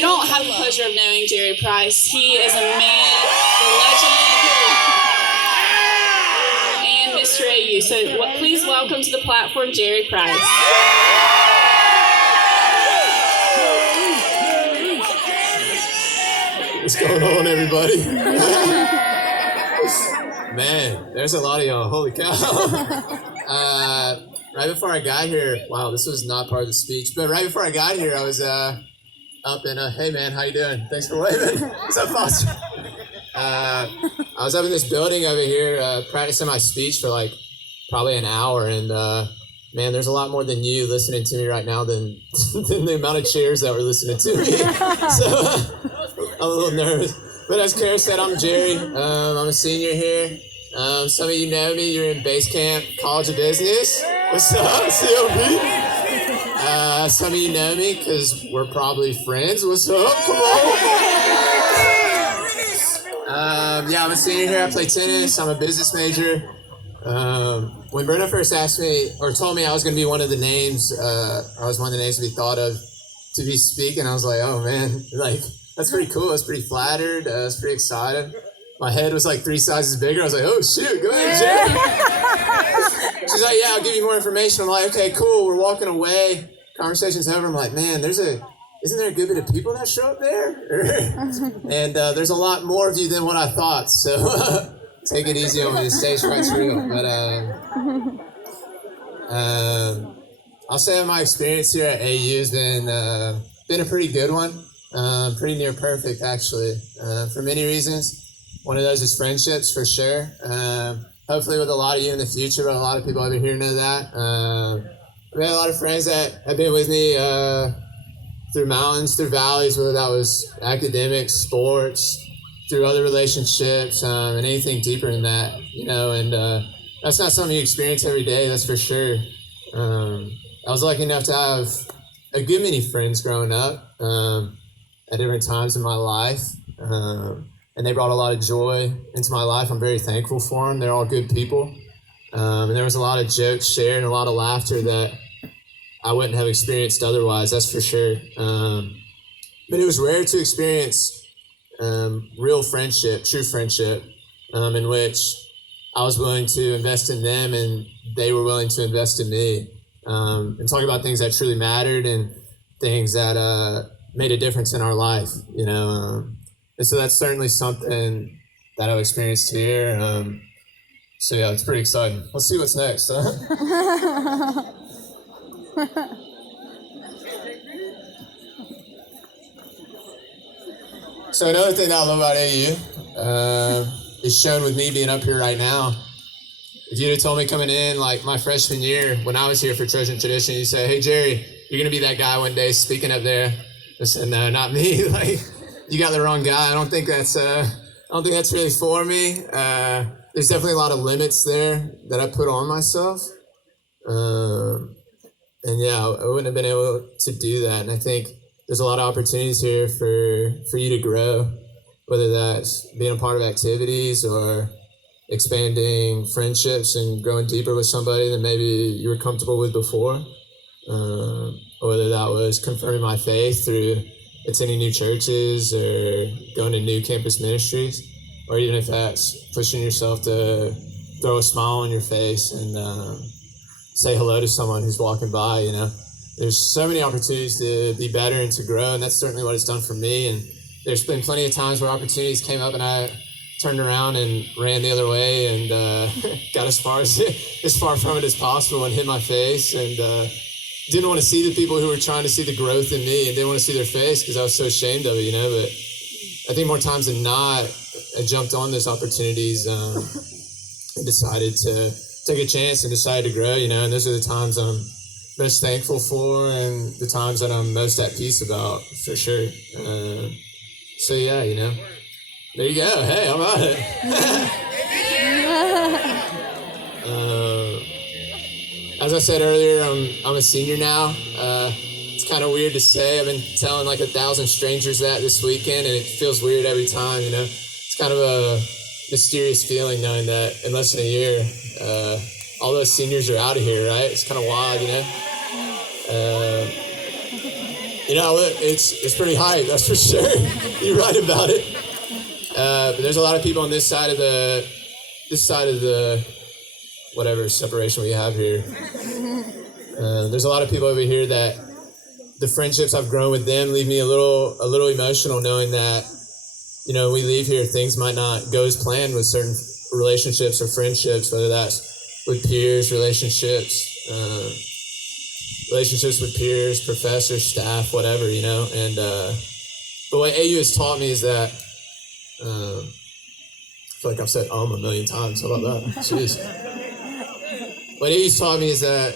you don't have the pleasure of knowing Jerry Price, he is a man, the legend, and Mr. AU. So please welcome to the platform, Jerry Price. What's going on, everybody? Man, there's a lot of y'all. Holy cow. Right before I got here, wow, this was not part of the speech, but right before I got here, I was up in, hey man, how you doing? Thanks for waving. What's up, Foster? I was up in this building over here practicing my speech for like probably an hour, and man, there's a lot more than you listening to me right now than the amount of chairs that were listening to me. So I'm a little nervous. But as Kara said, I'm Jerry. I'm a senior here. Some of you know me. You're in Base Camp College of Business. What's up, COB? Some of you know me because we're probably friends. What's up? Come on. Yeah, I'm a senior here. I play tennis. I'm a business major. When Brenda first asked me or told me I was going to be one of the names, I was one of the names to be thought of to be speaking, I was like, oh man, like, that's pretty cool. I was pretty flattered. I was pretty excited. My head was like 3 sizes bigger. I was like, oh shoot, go ahead, Jerry. She's like, yeah, I'll give you more information. I'm like, okay, cool. We're walking away. Conversation's over. I'm like, man, isn't there a good bit of people that show up there? And there's a lot more of you than what I thought. So take it easy on me. The stage fright's real. But I'll say my experience here at AU has been a pretty good one. Pretty near perfect, actually, for many reasons. One of those is friendships, for sure. Hopefully with a lot of you in the future, but a lot of people over here know that. I've had a lot of friends that have been with me through mountains, through valleys, whether that was academics, sports, through other relationships, and anything deeper than that, you know, and that's not something you experience every day, that's for sure. I was lucky enough to have a good many friends growing up at different times in my life, and they brought a lot of joy into my life. I'm very thankful for them. They're all good people, and there was a lot of jokes shared and a lot of laughter that I wouldn't have experienced otherwise, that's for sure. But it was rare to experience real friendship, true friendship, in which I was willing to invest in them and they were willing to invest in me, and talk about things that truly mattered and things that made a difference in our life, you know. And so that's certainly something that I've experienced here. So yeah, it's pretty exciting. Let's see what's next. So another thing that I love about AU is shown with me being up here right now. If you'd have told me coming in like my freshman year when I was here for Trojan Tradition, you say, hey Jerry, you're gonna be that guy one day speaking up there. I said, no, not me. Like, you got the wrong guy. I don't think that's really for me. There's definitely a lot of limits there that I put on myself. And yeah, I wouldn't have been able to do that. And I think there's a lot of opportunities here for you to grow, whether that's being a part of activities or expanding friendships and growing deeper with somebody than maybe you were comfortable with before. Or whether that was confirming my faith through attending new churches or going to new campus ministries, or even if that's pushing yourself to throw a smile on your face and say hello to someone who's walking by, you know. There's so many opportunities to be better and to grow, and that's certainly what it's done for me. And there's been plenty of times where opportunities came up and I turned around and ran the other way and got as far from it as possible and hit my face and didn't want to see the people who were trying to see the growth in me and didn't want to see their face because I was so ashamed of it, you know. But I think more times than not, I jumped on those opportunities and decided to take a chance and decided to grow, you know. And those are the times I'm most thankful for and the times that I'm most at peace about, for sure. So yeah, you know, there you go. Hey, I'm on it. As I said earlier, I'm a senior now. It's kind of weird to say. I've been telling like 1,000 strangers that this weekend, and it feels weird every time, you know. It's kind of a mysterious feeling knowing that in less than a year, all those seniors are out of here, right? It's kind of wild, you know. it's pretty hype, that's for sure. You're right about it. But there's a lot of people on this side of the whatever separation we have here. There's a lot of people over here that the friendships I've grown with them leave me a little emotional, knowing that, you know, we leave here, things might not go as planned with certain relationships or friendships, whether that's with peers, relationships with peers, professors, staff, whatever, you know. And but what AU has taught me is that I feel like I've said a million times. How about that? Jeez. What AU's taught me is that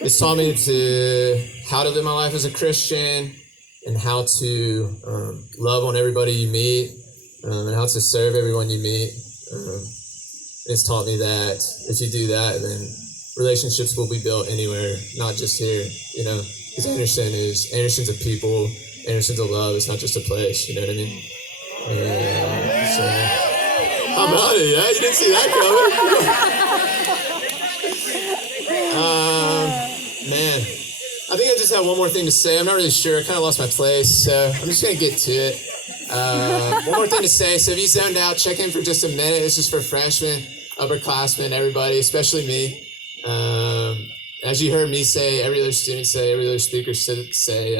it's taught me how to live my life as a Christian, and how to love on everybody you meet, and how to serve everyone you meet. It's taught me that if you do that, then relationships will be built anywhere, not just here, you know. Because Anderson's a people, Anderson's a love. It's not just a place, you know what I mean? So, how about it? Yeah, you didn't see that coming. Man, I think I just have one more thing to say. I'm not really sure. I kind of lost my place, so I'm just gonna get to it. One more thing to say. So if you zoned out, check in for just a minute. This is for freshmen, upperclassmen, everybody, especially me. As you heard me say, every other student say, every other speaker say,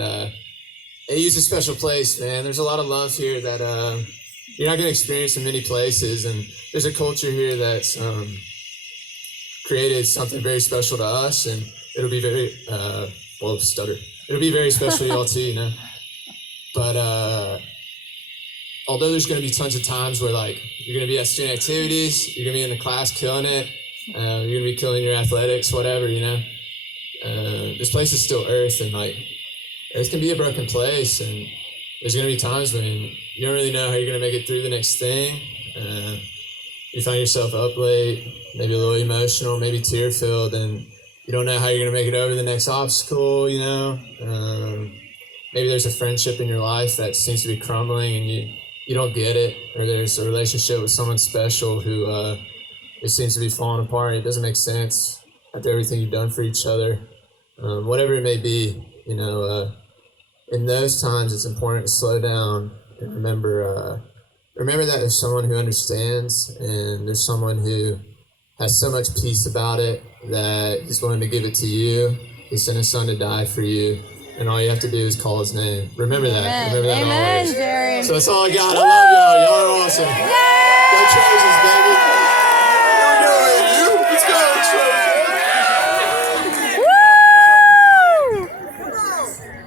AU's a special place, man. There's a lot of love here that you're not going to experience in many places, and there's a culture here that's created something very special to us, and it'll be very it'll be very special to y'all too, you know. But although there's going to be tons of times where, like, you're going to be at student activities, you're going to be in the class killing it, you're going to be killing your athletics, whatever, you know. This place is still Earth, and like, Earth can be a broken place, and there's going to be times when you don't really know how you're going to make it through the next thing. You find yourself up late, maybe a little emotional, maybe tear-filled, and you don't know how you're going to make it over the next obstacle, you know. Maybe there's a friendship in your life that seems to be crumbling, and you don't get it, or there's a relationship with someone special who it seems to be falling apart. It doesn't make sense after everything you've done for each other. Whatever it may be, you know, in those times it's important to slow down and remember that there's someone who understands, and there's someone who has so much peace about it that he's willing to give it to you. He sent his son to die for you, and all you have to do is call his name. Remember that. Amen. Remember that Amen, always. Jerry. So that's all I got. I love y'all. Y'all are awesome. Go Trojans, baby. Here we go, AU. Let's go, Trojans.